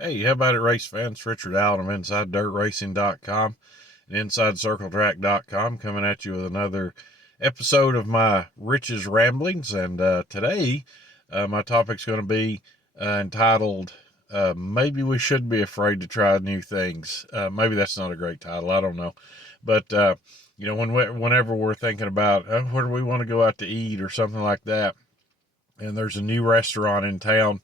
Hey, how about it, race fans? Richard Allen of InsideDirtRacing.com and InsideCircleTrack.com coming at you with another episode of my Rich's Ramblings. And today, my topic's going to be entitled Maybe We Should Be Afraid to Try New Things. Maybe that's not a great title, I don't know. But, whenever we're thinking about where do we want to go out to eat or something like that, and there's a new restaurant in town,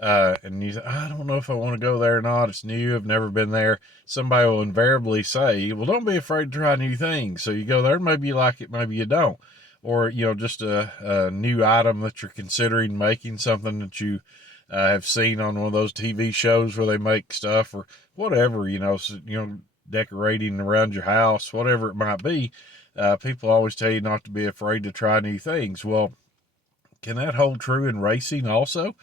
and you say, I don't know if I want to go there or not. It's new. I've never been there. Somebody will invariably say, well, don't be afraid to try new things. So you go there, maybe you like it, maybe you don't. Or, just a new item that you're considering making, something that you have seen on one of those TV shows where they make stuff or whatever, decorating around your house, whatever it might be. People always tell you not to be afraid to try new things. Well, can that hold true in racing also?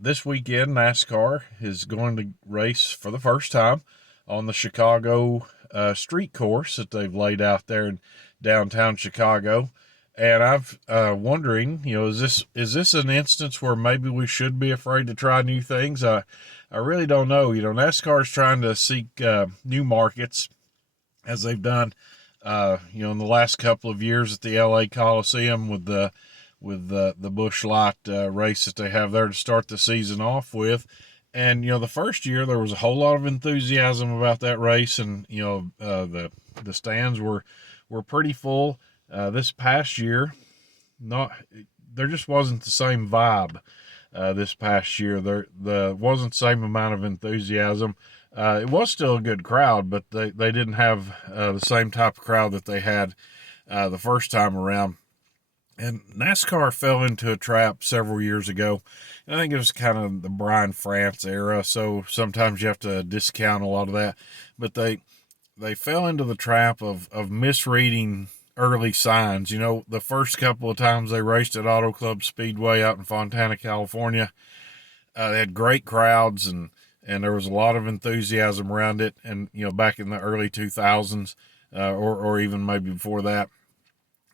This weekend, NASCAR is going to race for the first time on the Chicago street course that they've laid out there in downtown Chicago. And I've wondering, is this an instance where maybe we should be afraid to try new things? I really don't know. NASCAR is trying to seek new markets as they've done, in the last couple of years at the LA Coliseum with the Busch Light race that they have there to start the season off with. And the first year there was a whole lot of enthusiasm about that race, and the stands were pretty full. This past year, not there just wasn't the same vibe. This past year, there wasn't the same amount of enthusiasm. It was still a good crowd, but they didn't have the same type of crowd that they had the first time around. And NASCAR fell into a trap several years ago. I think it was kind of the Brian France era, so sometimes you have to discount a lot of that. But they fell into the trap of misreading early signs. The first couple of times they raced at Auto Club Speedway out in Fontana, California, they had great crowds, and there was a lot of enthusiasm around it. And back in the early 2000s, or even maybe before that.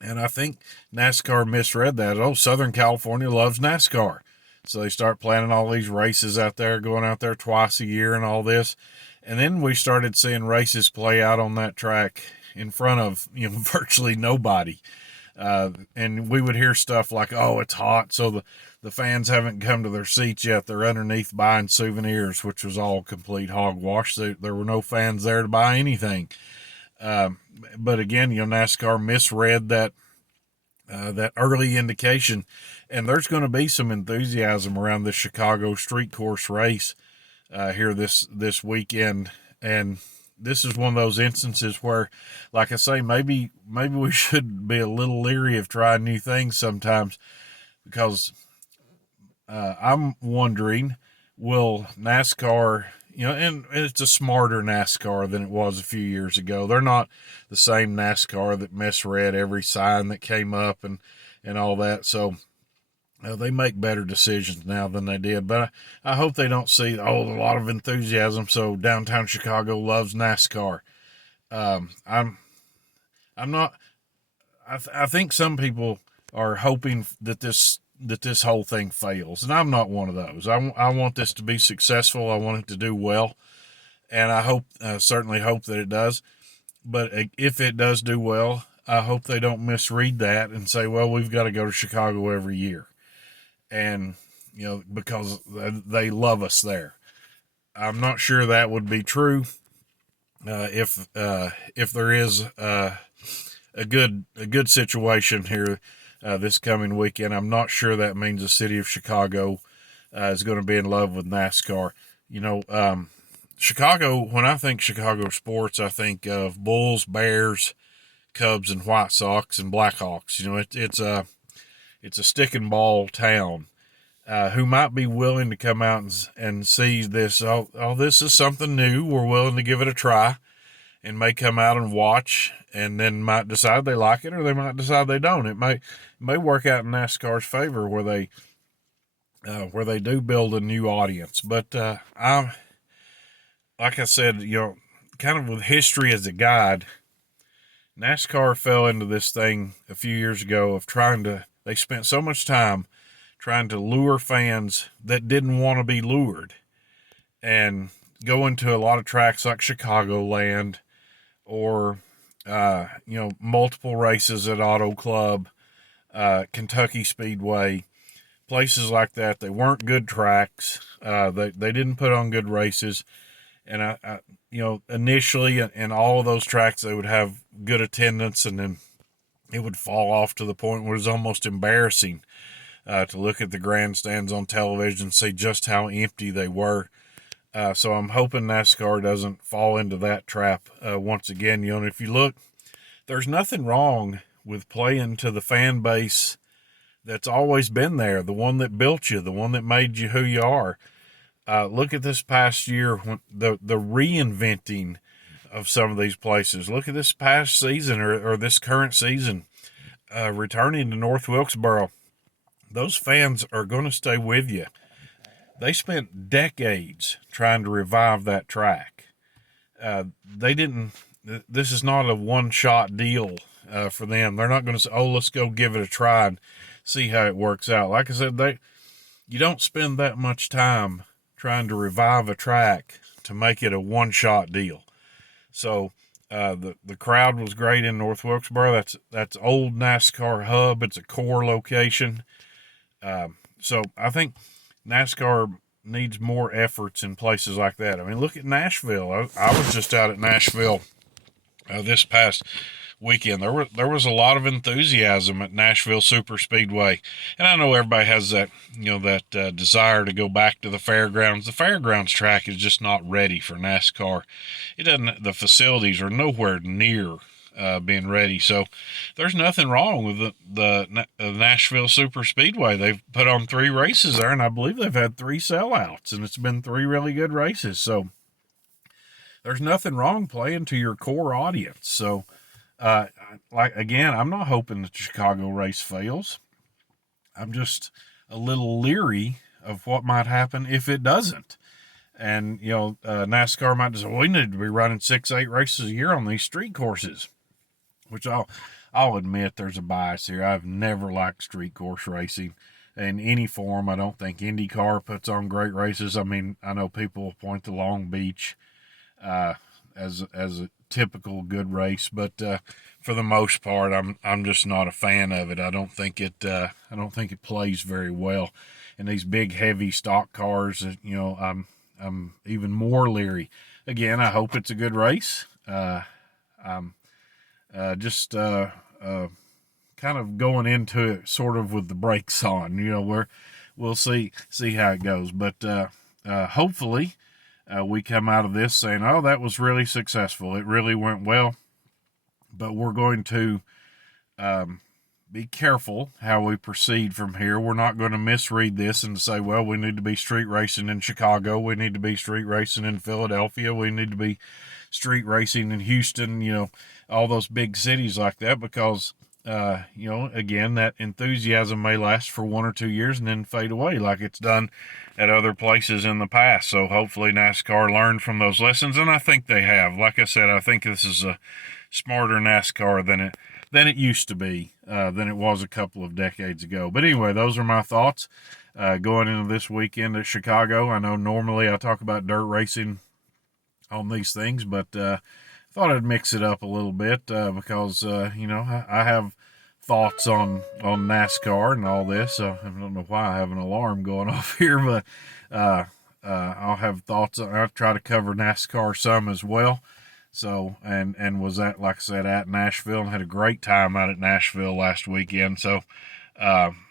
And I think NASCAR misread that. Oh, Southern California loves NASCAR. So they start planning all these races out there, going out there twice a year and all this. And then we started seeing races play out on that track in front of, virtually nobody. And we would hear stuff like, oh, it's hot, so the fans haven't come to their seats yet. They're underneath buying souvenirs, which was all complete hogwash. There were no fans there to buy anything. But again, NASCAR misread that early indication, and there's going to be some enthusiasm around this Chicago street course race here this weekend. And this is one of those instances where, like I say, maybe we should be a little leery of trying new things sometimes, because I'm wondering, will NASCAR, and it's a smarter NASCAR than it was a few years ago. They're not the same NASCAR that misread every sign that came up and all that. So they make better decisions now than they did. But I hope they don't see, a lot of enthusiasm, so downtown Chicago loves NASCAR. I'm not. I think some people are hoping that this whole thing fails, and I'm not one of those. I want this to be successful. I want it to do well, and I certainly hope that it does. But if it does do well, I hope they don't misread that and say, well, we've got to go to Chicago every year, and because they love us there. I'm not sure that would be true if there is a good situation here this coming weekend. I'm not sure that means the city of Chicago is going to be in love with NASCAR. Chicago, when I think Chicago sports, I think of Bulls, Bears, Cubs, and White Sox and Blackhawks. It's a stick and ball town. Who might be willing to come out and see this? This is something new. We're willing to give it a try, and may come out and watch, and then might decide they like it, or they might decide they don't. It may work out in NASCAR's favor where they do build a new audience. But like I said, kind of with history as a guide, NASCAR fell into this thing a few years ago of they spent so much time trying to lure fans that didn't want to be lured. and going to a lot of tracks like Chicagoland or multiple races at Auto Club, Kentucky Speedway, places like that. They weren't good tracks. They didn't put on good races, and initially in all of those tracks they would have good attendance, and then it would fall off to the point where it was almost embarrassing to look at the grandstands on television and see just how empty they were. So I'm hoping NASCAR doesn't fall into that trap once again. And if you look, there's nothing wrong with playing to the fan base that's always been there, the one that built you, the one that made you who you are. Look at this past year, when the reinventing of some of these places. Look at this past season or this current season, returning to North Wilkesboro. Those fans are going to stay with you. They spent decades trying to revive that track. They didn't. This is not a one-shot deal for them. They're not going to say, "Oh, let's go give it a try and see how it works out." Like I said, you don't spend that much time trying to revive a track to make it a one-shot deal. So the crowd was great in North Wilkesboro. That's old NASCAR hub. It's a core location. So I think NASCAR needs more efforts in places like that. I mean, look at Nashville. I was just out at Nashville this past weekend. There was a lot of enthusiasm at Nashville Super Speedway, and I know everybody has that desire to go back to the fairgrounds. The fairgrounds track is just not ready for NASCAR. It doesn't. The facilities are nowhere near being ready. So there's nothing wrong with the Nashville Super Speedway. They've put on 3 races there, and I believe they've had 3 sellouts, and it's been 3 really good races. So there's nothing wrong playing to your core audience. So, I'm not hoping that the Chicago race fails. I'm just a little leery of what might happen if it doesn't. And, NASCAR might just say, well, we need to be running 6-8 races a year on these street courses, which I'll admit there's a bias here. I've never liked street course racing in any form. I don't think IndyCar puts on great races. I mean, I know people point to Long Beach as a typical good race, but for the most part, I'm just not a fan of it. I don't think it plays very well. And these big heavy stock cars, I'm even more leery. Again, I hope it's a good race. I'm just kind of going into it sort of with the brakes on. Where we'll see how it goes, but hopefully we come out of this saying, "Oh, that was really successful. It really went well." But we're going to be careful how we proceed from here. We're not going to misread this and say, well, we need to be street racing in Chicago. We need to be street racing in Philadelphia. We need to be street racing in Houston, all those big cities like that, because, again, that enthusiasm may last for 1 or 2 years and then fade away like it's done at other places in the past. So hopefully NASCAR learned from those lessons, and I think they have. Like I said, I think this is a smarter NASCAR than it used to be, than it was a couple of decades ago. But anyway, those are my thoughts going into this weekend at Chicago. I know normally I talk about dirt racing on these things, but thought I'd mix it up a little bit because I have thoughts on NASCAR and all this. So I don't know why I have an alarm going off here, but I'll have thoughts. I'll try to cover NASCAR some as well. So, and was at, like I said, at Nashville, and had a great time out at Nashville last weekend. So,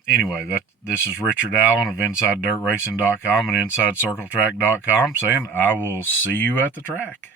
anyway, this is Richard Allen of InsideDirtRacing.com and InsideCircleTrack.com saying I will see you at the track.